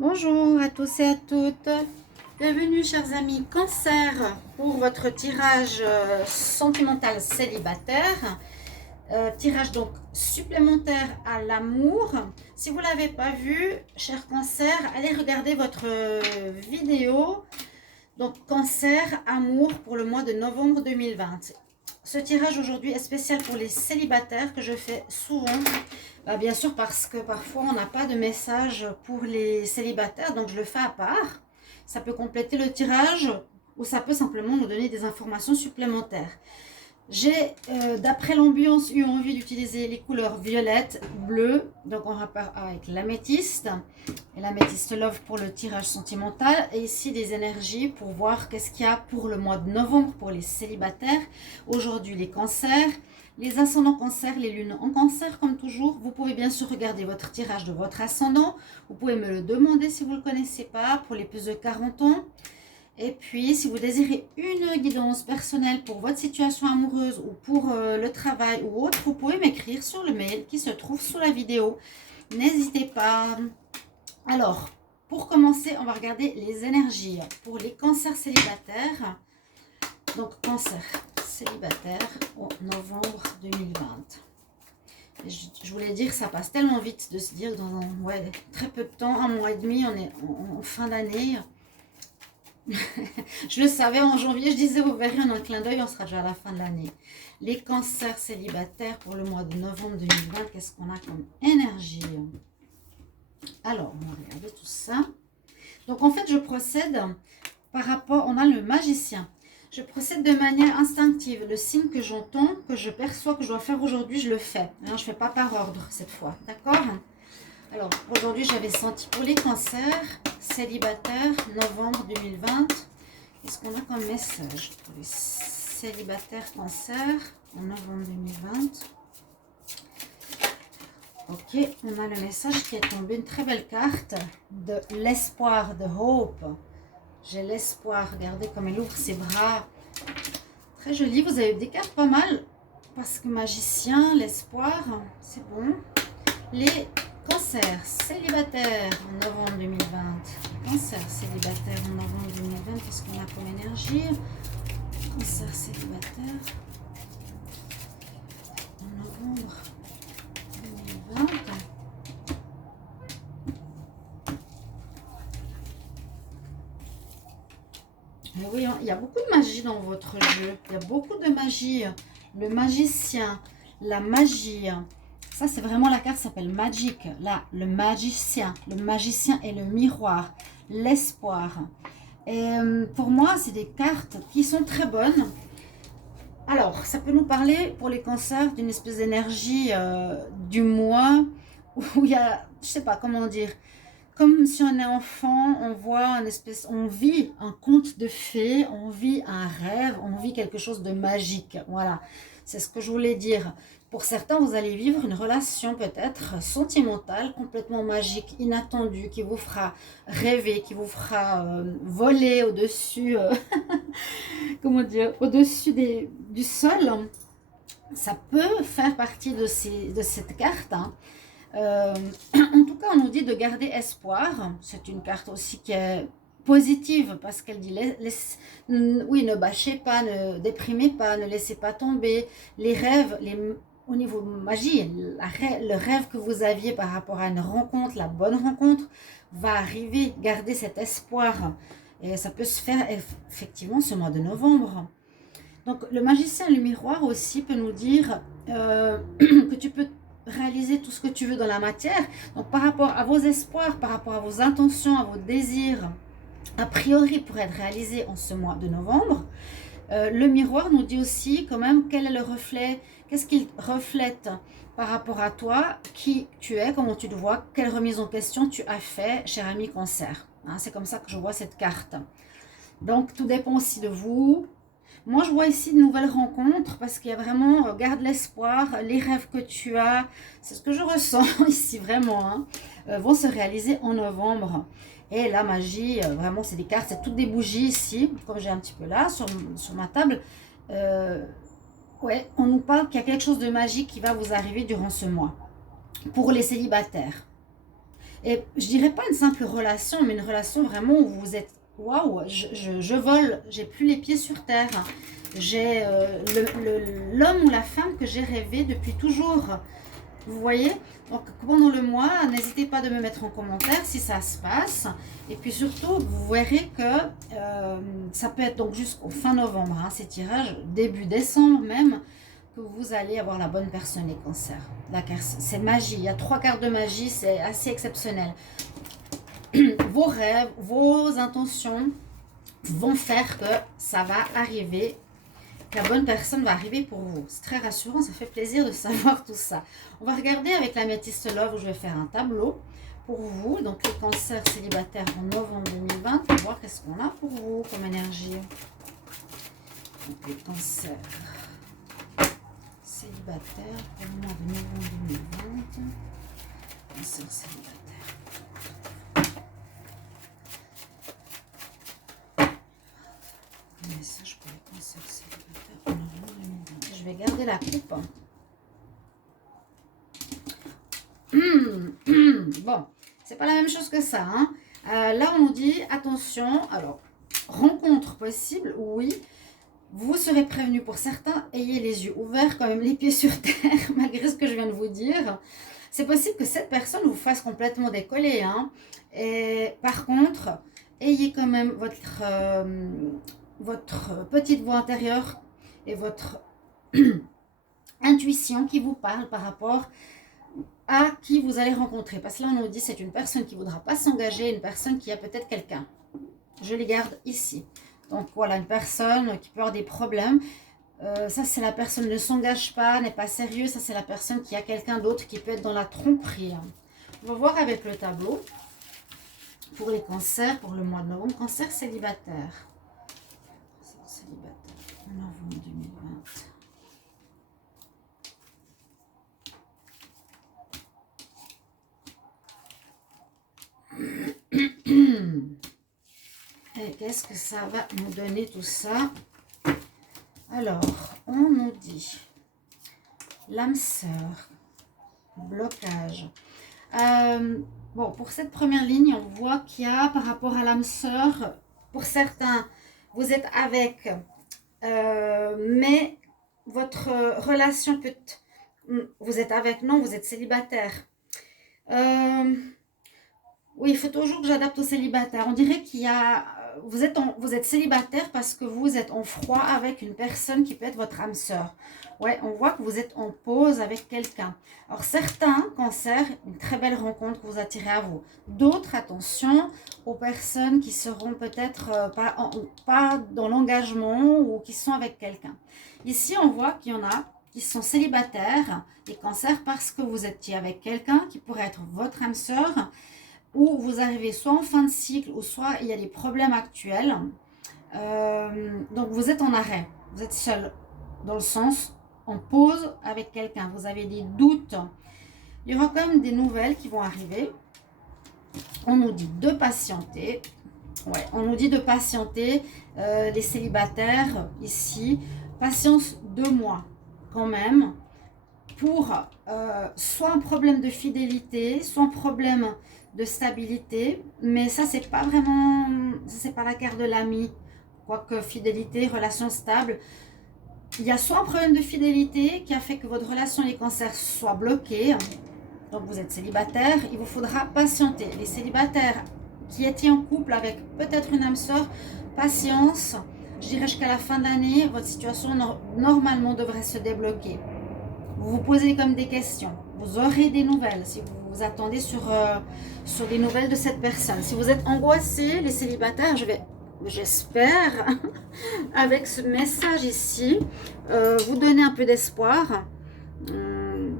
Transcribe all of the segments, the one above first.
Bonjour à tous et à toutes. Bienvenue chers amis Cancer pour votre tirage sentimental célibataire. Tirage donc supplémentaire à l'amour. Si vous ne l'avez pas vu, cher Cancer, allez regarder votre vidéo. Donc Cancer, amour pour le mois de novembre 2020. Ce tirage aujourd'hui est spécial pour les célibataires que je fais souvent. Bien sûr parce que parfois on n'a pas de message pour les célibataires, donc je le fais à part. Ça peut compléter le tirage ou ça peut simplement nous donner des informations supplémentaires. J'ai, d'après l'ambiance, eu envie d'utiliser les couleurs violettes, bleues, donc en rapport avec l'améthyste. Et l'améthyste love pour le tirage sentimental. Et ici, des énergies pour voir qu'est-ce qu'il y a pour le mois de novembre pour les célibataires. Aujourd'hui, les cancers, les ascendants cancers, les lunes en cancer, comme toujours. Vous pouvez bien sûr regarder votre tirage de votre ascendant. Vous pouvez me le demander si vous ne le connaissez pas pour les plus de 40 ans. Et puis, si vous désirez une guidance personnelle pour votre situation amoureuse ou pour le travail ou autre, vous pouvez m'écrire sur le mail qui se trouve sous la vidéo. N'hésitez pas. Alors, pour commencer, on va regarder les énergies pour les cancers célibataires. Donc, cancer célibataire au novembre 2020. Je voulais dire, ça passe tellement vite de se dire que dans très peu de temps, un mois et demi, on est en fin d'année. Je le savais en janvier, je disais, vous verrez en un clin d'œil, on sera déjà à la fin de l'année. Les cancers célibataires pour le mois de novembre 2020, qu'est-ce qu'on a comme énergie? Alors, on va regarder tout ça. Donc, en fait, je procède par rapport, on a le magicien. Je procède de manière instinctive. Le signe que j'entends, que je perçois, que je dois faire aujourd'hui, je le fais. Je ne fais pas par ordre cette fois, d'accord? Alors, aujourd'hui, j'avais senti pour les cancers célibataires, novembre 2020. Qu'est-ce qu'on a comme message pour les célibataires cancers en novembre 2020? Ok, on a le message qui est tombé, une très belle carte de l'espoir, de hope. J'ai l'espoir, regardez comme elle ouvre ses bras. Très joli, vous avez des cartes pas mal. Parce que magicien, l'espoir, c'est bon. Les cancers célibataires en novembre 2020. Cancer célibataire en novembre 2020, qu'est-ce qu'on a comme énergie? Cancer célibataire en novembre 2020. Et oui, il y a beaucoup de magie dans votre jeu. Il y a beaucoup de magie. Le magicien, la magie. Ça, c'est vraiment la carte s'appelle Magic. Là, le magicien. Le magicien et le miroir. L'espoir. Et pour moi, c'est des cartes qui sont très bonnes. Alors, ça peut nous parler pour les cancers d'une espèce d'énergie du mois où il y a, je sais pas comment dire, comme si on est enfant, on voit une espèce, on vit un conte de fées, on vit un rêve, on vit quelque chose de magique. Voilà, c'est ce que je voulais dire. Pour certains, vous allez vivre une relation peut-être sentimentale, complètement magique, inattendue, qui vous fera rêver, qui vous fera voler au-dessus, comment dire, au-dessus du sol. Ça peut faire partie de cette carte, hein. En tout cas, on nous dit de garder espoir. C'est une carte aussi qui est positive parce qu'elle dit oui, ne bâchez pas, ne déprimez pas, ne laissez pas tomber. Les rêves, au niveau magie, le rêve que vous aviez par rapport à une rencontre, la bonne rencontre, va arriver. Gardez cet espoir. Et ça peut se faire effectivement ce mois de novembre. Donc, le magicien et le miroir aussi peut nous dire que tu peux réaliser tout ce que tu veux dans la matière. Donc, par rapport à vos espoirs, par rapport à vos intentions, à vos désirs, a priori pour être réalisés en ce mois de novembre, le miroir nous dit aussi quand même quel est le reflet, qu'est-ce qu'il reflète par rapport à toi, qui tu es, comment tu te vois, quelle remise en question tu as fait, cher ami cancer. Hein, c'est comme ça que je vois cette carte. Donc, tout dépend aussi de vous. Moi, je vois ici de nouvelles rencontres parce qu'il y a vraiment, garde l'espoir, les rêves que tu as, c'est ce que je ressens ici vraiment, hein, vont se réaliser en novembre. Et la magie, vraiment, c'est des cartes, c'est toutes des bougies ici, comme j'ai un petit peu là sur ma table. Ouais, on nous parle qu'il y a quelque chose de magique qui va vous arriver durant ce mois. Pour les célibataires. Et je dirais pas une simple relation, mais une relation vraiment où vous êtes, waouh, je vole, j'ai plus les pieds sur terre. J'ai l'homme ou la femme que j'ai rêvé depuis toujours. Vous voyez? Donc pendant le mois, n'hésitez pas de me mettre en commentaire si ça se passe. Et puis surtout, vous verrez que ça peut être donc jusqu'au fin novembre, hein, ces tirages, début décembre même, que vous allez avoir la bonne personne, les cancers. C'est magie, il y a 3 quarts de magie, c'est assez exceptionnel. Vos rêves, vos intentions vont faire que ça va arriver, que la bonne personne va arriver pour vous. C'est très rassurant, ça fait plaisir de savoir tout ça. On va regarder avec la métisse Love où je vais faire un tableau pour vous. Donc les cancers célibataires en novembre 2020, pour voir qu'est-ce qu'on a pour vous comme énergie. Donc les cancers célibataires pour le mois de novembre 2020. Cancers célibataires. Message pour les cancers célibataires en novembre 2020. Je vais garder la coupe. Bon, c'est pas la même chose que ça. Hein. Là, on nous dit attention. Alors, rencontre possible, oui. Vous serez prévenu pour certains. Ayez les yeux ouverts, quand même les pieds sur terre, malgré ce que je viens de vous dire. C'est possible que cette personne vous fasse complètement décoller. Hein. Et par contre, ayez quand même votre petite voix intérieure et votre intuition qui vous parle par rapport à qui vous allez rencontrer. Parce que là, on nous dit c'est une personne qui ne voudra pas s'engager, une personne qui a peut-être quelqu'un. Je les garde ici. Donc voilà, une personne qui peut avoir des problèmes. Ça, c'est la personne qui ne s'engage pas, n'est pas sérieux. Ça, c'est la personne qui a quelqu'un d'autre qui peut être dans la tromperie. On va voir avec le tableau. Pour les cancers, pour le mois de novembre, cancer célibataire. Célibataire, novembre 2020. Et qu'est-ce que ça va nous donner tout ça? Alors, on nous dit l'âme sœur, blocage. Bon, pour cette première ligne, on voit qu'il y a par rapport à l'âme sœur, pour certains, vous êtes avec, mais votre relation peut... Vous êtes avec, non, vous êtes célibataire. Oui, il faut toujours que j'adapte aux célibataires. On dirait qu'il y a... Vous êtes célibataire parce que vous êtes en froid avec une personne qui peut être votre âme sœur. Ouais, on voit que vous êtes en pause avec quelqu'un. Alors certains cancers, une très belle rencontre que vous attirez à vous. D'autres, attention aux personnes qui seront peut-être pas dans l'engagement ou qui sont avec quelqu'un. Ici, on voit qu'il y en a qui sont célibataires, les cancers, parce que vous étiez avec quelqu'un qui pourrait être votre âme sœur, où vous arrivez soit en fin de cycle, ou soit il y a des problèmes actuels. Donc vous êtes en arrêt, vous êtes seul, dans le sens en pause avec quelqu'un, vous avez des doutes. Il y aura quand même des nouvelles qui vont arriver. On nous dit de patienter. Ouais, on nous dit de patienter, les célibataires ici. Patience 2 mois quand même, pour soit un problème de fidélité, soit un problème de stabilité, mais ça c'est pas vraiment, c'est pas la carte de l'ami, quoique fidélité, relation stable. Il y a soit un problème de fidélité qui a fait que votre relation les cancers soit bloquée, donc vous êtes célibataire, il vous faudra patienter. Les célibataires qui étaient en couple avec peut-être une âme sœur, patience, je dirais jusqu'à la fin de l'année, votre situation normalement devrait se débloquer. Vous vous posez comme des questions, vous aurez des nouvelles si vous vous attendez sur des nouvelles de cette personne. Si vous êtes angoissé, les célibataires, j'espère, avec ce message ici, vous donner un peu d'espoir.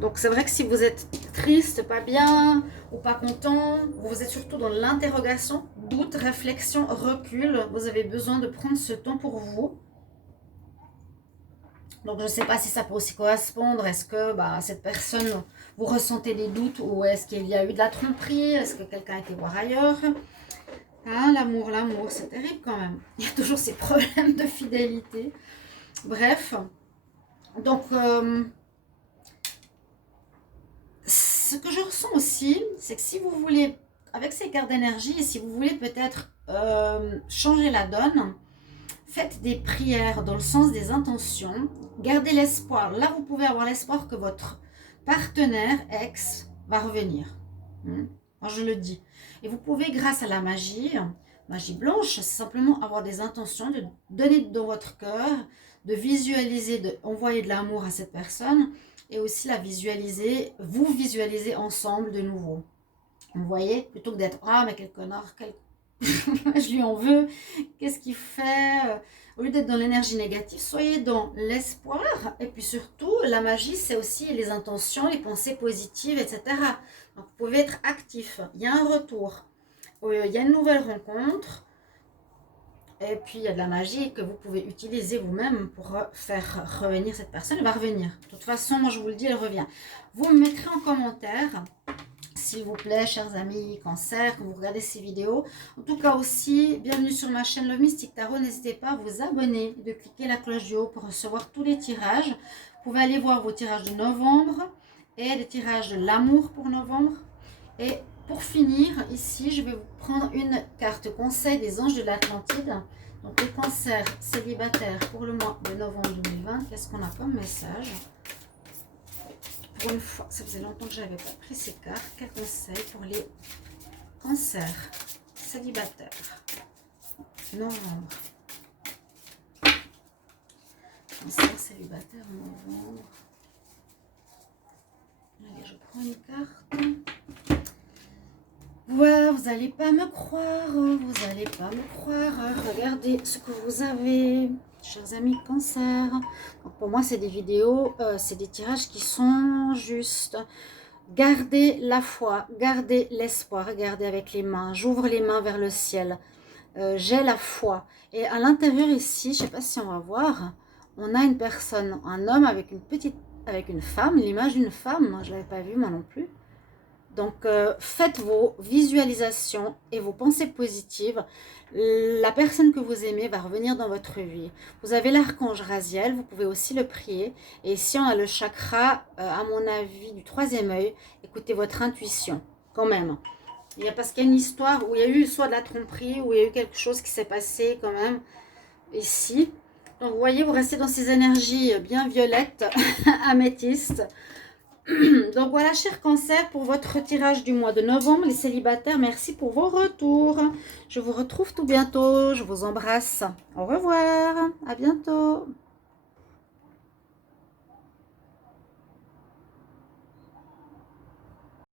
Donc c'est vrai que si vous êtes triste, pas bien ou pas content, vous êtes surtout dans l'interrogation, doute, réflexion, recul, vous avez besoin de prendre ce temps pour vous. Donc je ne sais pas si ça peut aussi correspondre, est-ce que cette personne, vous ressentez des doutes ou est-ce qu'il y a eu de la tromperie, est-ce que quelqu'un a été voir ailleurs? Hein, l'amour, c'est terrible quand même. Il y a toujours ces problèmes de fidélité. Bref, donc ce que je ressens aussi, c'est que si vous voulez, avec ces cartes d'énergie, et si vous voulez peut-être changer la donne, faites des prières dans le sens des intentions. Gardez l'espoir. Là, vous pouvez avoir l'espoir que votre partenaire, ex, va revenir. Moi, je le dis. Et vous pouvez, grâce à la magie blanche, c'est simplement avoir des intentions, de donner dans votre cœur, de visualiser, d'envoyer de l'amour à cette personne et aussi la visualiser, vous visualiser ensemble de nouveau. Vous voyez, plutôt que d'être « Ah, mais quel connard, je lui en veux, qu'est-ce qu'il fait ?» Au lieu d'être dans l'énergie négative, soyez dans l'espoir. Et puis surtout, la magie, c'est aussi les intentions, les pensées positives, etc. Donc, vous pouvez être actif. Il y a un retour. Il y a une nouvelle rencontre. Et puis, il y a de la magie que vous pouvez utiliser vous-même pour faire revenir cette personne. Elle va revenir. De toute façon, moi, je vous le dis, elle revient. Vous me mettrez en commentaire, s'il vous plaît, chers amis Cancer, quand vous regardez ces vidéos. En tout cas aussi, bienvenue sur ma chaîne Love Mystic Tarot. N'hésitez pas à vous abonner, de cliquer la cloche du haut pour recevoir tous les tirages. Vous pouvez aller voir vos tirages de novembre et les tirages de l'amour pour novembre. Et pour finir, ici, je vais vous prendre une carte conseil des anges de l'Atlantide. Donc, les cancers célibataires pour le mois de novembre 2020. Qu'est-ce qu'on a comme message ? Pour une fois, ça faisait longtemps que je n'avais pas pris ces cartes. Quel conseil pour les cancers célibataires novembre. Cancer célibataire novembre. Allez, je prends une carte. Ouais, vous n'allez pas me croire, vous n'allez pas me croire. Regardez ce que vous avez, chers amis Cancer. Donc pour moi, c'est des vidéos, c'est des tirages qui sont justes. Gardez la foi, gardez l'espoir. Regardez avec les mains, j'ouvre les mains vers le ciel. J'ai la foi. Et à l'intérieur ici, je ne sais pas si on va voir, on a une personne, un homme avec une femme, l'image d'une femme. Je ne l'avais pas vue moi non plus. Donc, faites vos visualisations et vos pensées positives. La personne que vous aimez va revenir dans votre vie. Vous avez l'archange Raziel, vous pouvez aussi le prier. Et ici, on a le chakra, à mon avis, du troisième œil. Écoutez votre intuition, quand même. Parce qu'il y a une histoire où il y a eu soit de la tromperie, où il y a eu quelque chose qui s'est passé quand même ici. Donc, vous voyez, vous restez dans ces énergies bien violettes, améthystes. Donc voilà, chers Cancer, pour votre tirage du mois de novembre, les célibataires, merci pour vos retours. Je vous retrouve tout bientôt, je vous embrasse. Au revoir, à bientôt.